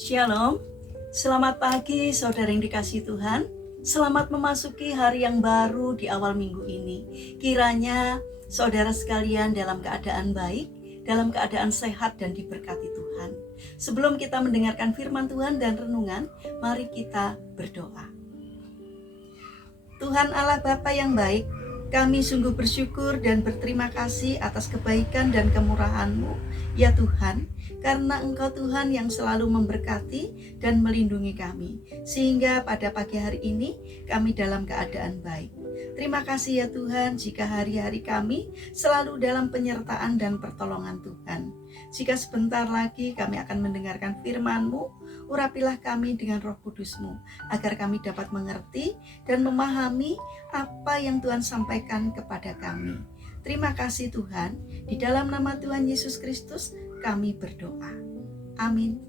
Shalom, selamat pagi saudara yang dikasihi Tuhan. Selamat memasuki hari yang baru di awal minggu ini. Kiranya saudara sekalian dalam keadaan baik, dalam keadaan sehat dan diberkati Tuhan. Sebelum kita mendengarkan firman Tuhan dan renungan, mari kita berdoa. Tuhan Allah Bapa yang baik, kami sungguh bersyukur dan berterima kasih atas kebaikan dan kemurahan-Mu, ya Tuhan, karena Engkau Tuhan yang selalu memberkati dan melindungi kami, sehingga pada pagi hari ini kami dalam keadaan baik. Terima kasih ya Tuhan, jika hari-hari kami selalu dalam penyertaan dan pertolongan Tuhan. Jika sebentar lagi kami akan mendengarkan firman-Mu, urapilah kami dengan Roh Kudus-Mu, agar kami dapat mengerti dan memahami apa yang Tuhan sampaikan kepada kami. Terima kasih Tuhan, di dalam nama Tuhan Yesus Kristus kami berdoa. Amin.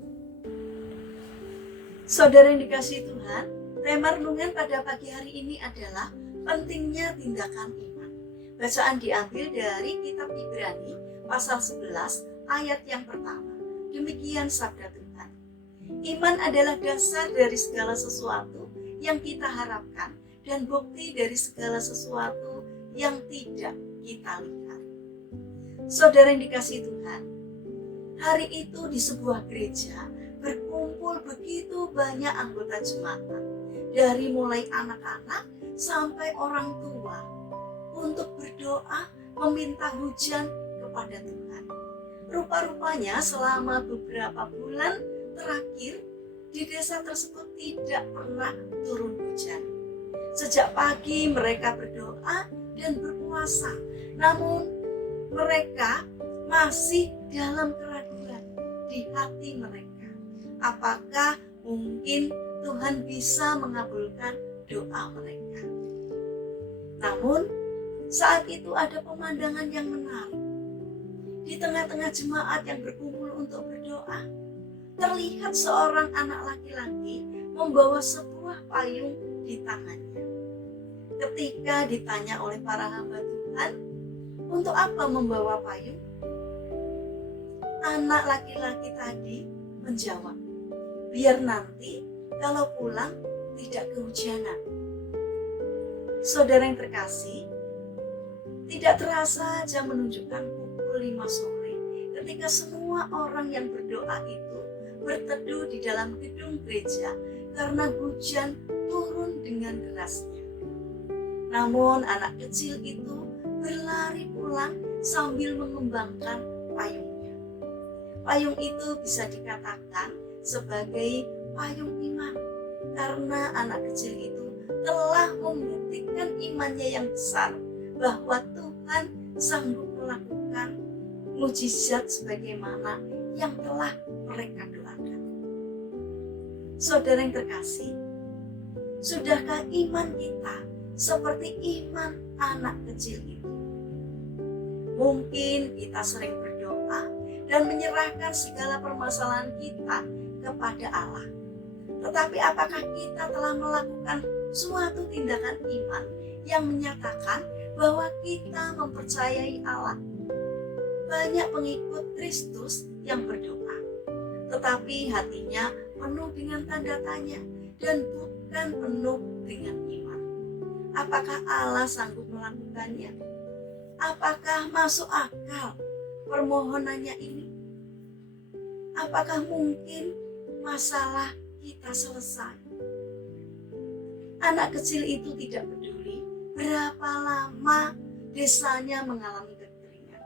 Saudara yang dikasihi Tuhan, tema renungan pada pagi hari ini adalah pentingnya tindakan iman. Bacaan diambil dari kitab Ibrani pasal 11 ayat yang pertama. Demikian sabda Tuhan. Iman adalah dasar dari segala sesuatu yang kita harapkan dan bukti dari segala sesuatu yang tidak kita lihat. Saudara yang dikasihi Tuhan, hari itu di sebuah gereja berkumpul begitu banyak anggota jemaat, dari mulai anak-anak sampai orang tua, untuk berdoa meminta hujan kepada Tuhan. Rupa-rupanya selama beberapa bulan terakhir di desa tersebut tidak pernah turun hujan. Sejak pagi mereka berdoa dan berpuasa, namun mereka masih dalam keraguan di hati mereka. Apakah mungkin Tuhan bisa mengabulkan doa mereka? Namun saat itu ada pemandangan yang menarik. Di tengah-tengah jemaat yang berkumpul untuk berdoa, terlihat seorang anak laki-laki membawa sebuah payung di tangannya. Ketika ditanya oleh para hamba Tuhan, untuk apa membawa payung? Anak laki-laki tadi menjawab, biar nanti kalau pulang tidak kehujanan. Saudara yang terkasih, tidak terasa jam menunjukkan pukul 5 sore ketika semua orang yang berdoa itu berteduh di dalam gedung gereja karena hujan turun dengan derasnya. Namun anak kecil itu berlari pulang sambil mengembangkan payungnya. Payung itu bisa dikatakan sebagai payung iman, karena anak kecil itu telah membuktikan imannya yang besar bahwa Tuhan sanggup melakukan mujizat sebagaimana yang telah mereka doakan. Saudara yang terkasih, sudahkah iman kita seperti iman anak kecil itu? Mungkin kita sering berdoa dan menyerahkan segala permasalahan kita kepada Allah. Tetapi apakah kita telah melakukan suatu tindakan iman yang menyatakan bahwa kita mempercayai Allah? Banyak pengikut Kristus yang berdoa, tetapi hatinya penuh dengan tanda tanya dan bukan penuh dengan iman. Apakah Allah sanggup melakukannya? Apakah masuk akal permohonannya ini? Apakah mungkin masalah kita selesai? Anak kecil itu tidak peduli berapa lama desanya mengalami kekeringan.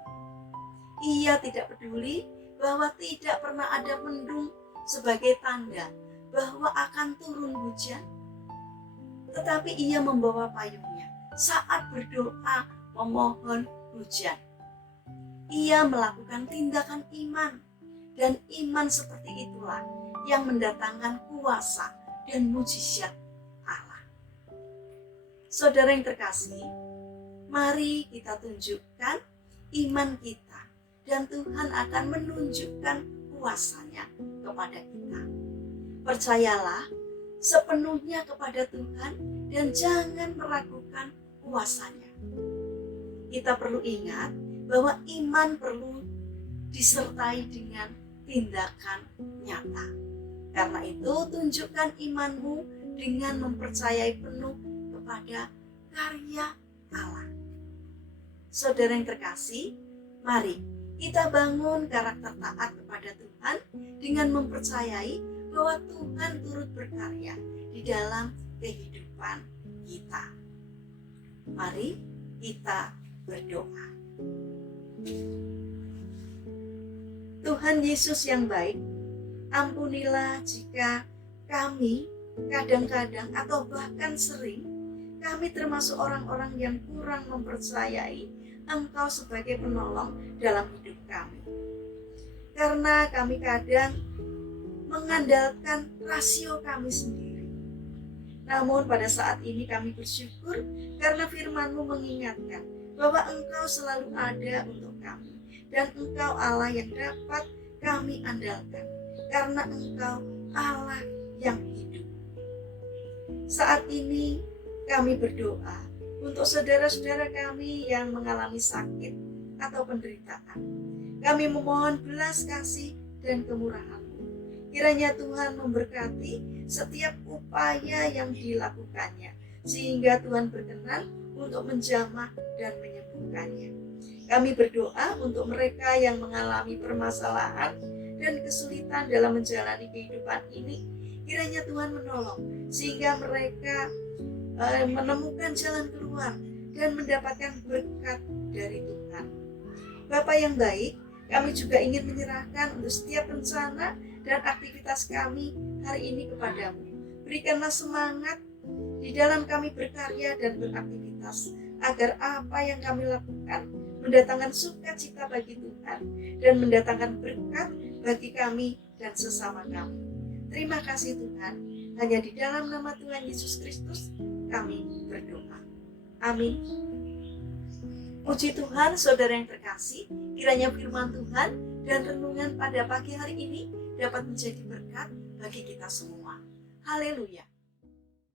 Ia tidak peduli bahwa tidak pernah ada mendung sebagai tanda bahwa akan turun hujan. Tetapi ia membawa payungnya saat berdoa memohon hujan. Ia melakukan tindakan iman, dan iman seperti itulah yang mendatangkan kuasa dan mujizat Allah. Saudara yang terkasih, mari kita tunjukkan iman kita, dan Tuhan akan menunjukkan kuasanya kepada kita. Percayalah sepenuhnya kepada Tuhan dan jangan meragukan kuasanya. Kita perlu ingat bahwa iman perlu disertai dengan tindakan nyata. Karena itu, tunjukkan imanmu dengan mempercayai penuh kepada karya Allah. Saudara yang terkasih, mari kita bangun karakter taat kepada Tuhan dengan mempercayai bahwa Tuhan turut berkarya di dalam kehidupan kita. Mari kita berdoa. Tuhan Yesus yang baik, ampunilah jika kami kadang-kadang atau bahkan sering kami termasuk orang-orang yang kurang mempercayai Engkau sebagai penolong dalam hidup kami. Karena kami kadang mengandalkan rasio kami sendiri. Namun pada saat ini kami bersyukur karena firman-Mu mengingatkan bahwa Engkau selalu ada untuk kami. Dan Engkau Allah yang dapat kami andalkan. Karena Engkau Allah yang hidup. Saat ini kami berdoa untuk saudara-saudara kami yang mengalami sakit atau penderitaan. Kami memohon belas kasih dan kemurahan-Mu. Kiranya Tuhan memberkati setiap upaya yang dilakukannya, sehingga Tuhan berkenan untuk menjamah dan menyembuhkannya. Kami berdoa untuk mereka yang mengalami permasalahan dan kesulitan dalam menjalani kehidupan ini. Kiranya Tuhan menolong, sehingga mereka menemukan jalan keluar dan mendapatkan berkat dari Tuhan. Bapa yang baik, kami juga ingin menyerahkan untuk setiap rencana dan aktivitas kami hari ini kepadamu. Berikanlah semangat di dalam kami berkarya dan beraktivitas, agar apa yang kami lakukan mendatangkan sukacita bagi Tuhan dan mendatangkan berkat bagi kami dan sesama kami. Terima kasih Tuhan, hanya di dalam nama Tuhan Yesus Kristus kami berdoa. Amin. Puji Tuhan, saudara yang terkasih, kiranya firman Tuhan dan renungan pada pagi hari ini dapat menjadi berkat bagi kita semua. Haleluya.